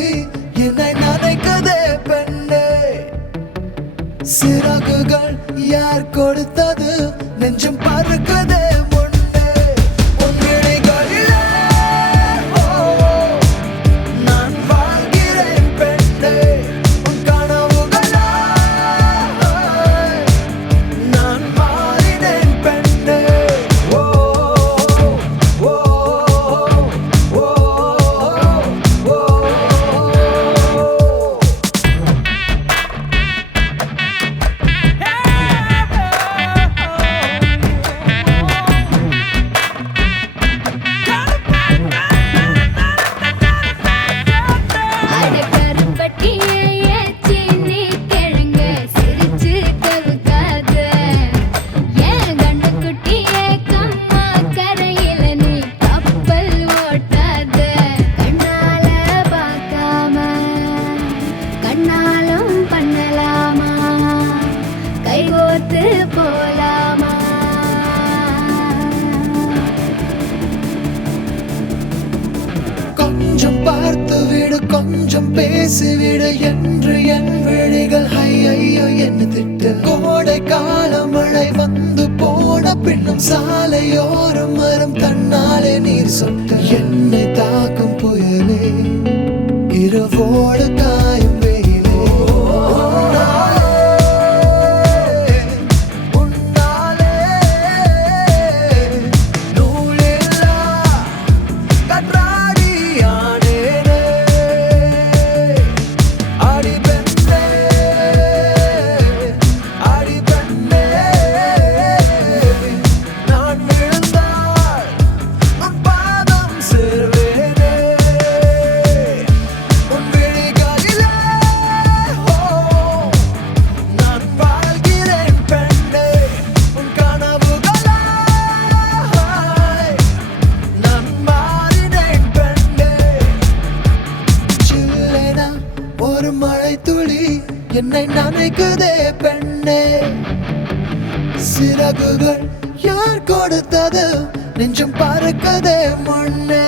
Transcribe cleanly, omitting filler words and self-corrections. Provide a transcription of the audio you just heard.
துளி என்னை நனைக்கதே பெண்ணே. சிறகுகள் யார் கொடுத்தது நெஞ்சம் பறக்கதே முன்னே. உன் விழிகளிலே நான் வாழ்கிறேன் பெண்ணே. உன் கனவுகளாய் நான் மாறினேன் பெண்ணே. ஓ ஓ ஓ ஓ. அட கருப்பட்டியே ஏச்சினி கிழங்கு சிரிச்சு கவுக்காத. ஏன் கண்ணுக்குட்டியே கம்மா கரையில நீ கப்பல் ஓட்டாத. கண்ணால பார்க்காம கண்ணாலும் பண்ணலாமா, கைகோத்து போலாமா? கொஞ்சம் பார்த்து விடு கொஞ்சம் பேசிவிடு என்று என் விழிகள் ஐயோ என்ன திட்டு. கோடை கால மழை வந்து போன பின்னும் சாலையோரம் மரம் தன்னாலே நீர் சொட்டு. என்னை தாக்கும் புயலே இரவோடு காயும் வெயிலே. உன்னாலே நூலில்லா கற்றாடியானேனே. அடி பெண்ணே அடி பெண்ணே, நான் விழுந்தால் உன் பாதம் சேர்வேனே. உன் விழிகளிலே நான் வாழ்கிறேன் பெண்ணே. உன் கனவுகளாய் நான் மாறினேன் பெண்ணே. சில்லென ஒரு மழை துளி என்னை நனைக்குதே பெண்ணே. சிறகுகள் யார் கொடுத்தது நெஞ்சம் பறக்கதே முன்னே.